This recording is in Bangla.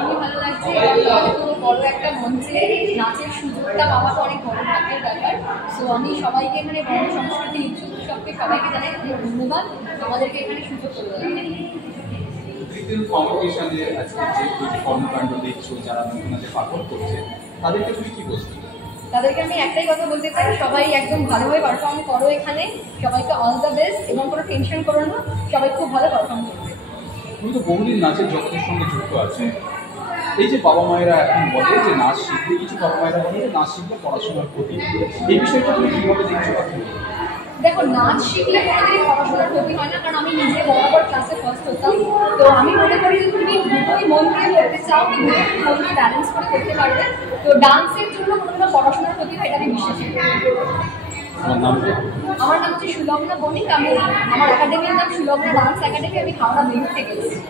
খুবই ভালো লাগছে। এত বড় একটা মঞ্চে নাচের সুযোগটা পাওয়াটা অনেক বড় ভাগ্যের ব্যাপার। সো আমি সবাইকে এখানে বঙ্গ সংস্কৃতি নৃত্য উৎসবকে সবাইকে জানাই অনেক ধন্যবাদ আমাদেরকে এখানে সুযোগ করে দেওয়ার জন্য। তৃতীয় ফাউন্ডেশনে আজকে যে কর্মকাণ্ড দেখছো যারা নতুনদের পারফর্ম করছে তাদেরকে তুমি কি বলছো? তাদেরকে আমি একটাই কথা বলতে চাই, সবাই একদম ভালোভাবে পারফর্ম করো এখানে, সবাইকে অল দ্য বেস্ট এবং কোনো টেনশন করো না, সবাই খুব ভালো পারফর্ম করবে। তুমি তো বহুদিন নাচের জগতের সঙ্গে যুক্ত আছে, এই যে বাবা মায়েরা এখন বলে যে নাচ শিখলে, কিছু বাবা মায়েরা বলে যে নাচ শিখলে পড়াশোনার ক্ষতি, এই বিষয়টা তুমি কিভাবে দেখছো? দেখো, নাচ শিখলে কোনোদিনই পড়াশোনার ক্ষতি হয় না, কারণ আমি নিজে বরাবর ক্লাসে ফার্স্ট হতাম। তো আমি মনে করি যে তুমি দুটোই মন দিয়ে করতে চাও, তুমি মন দিয়ে ব্যালেন্স করে করতে পারবে। তো ডান্সের জন্য কোনো পড়াশোনার ক্ষতি হয় এটা আমি বিশ্বাস করি। আমার নাম হচ্ছে সুলগ্না বণিক। আমার একাডেমির নাম সুলগ্না ডান্স একাডেমি। আমি হাওড়া বেলুর থেকে এসেছি।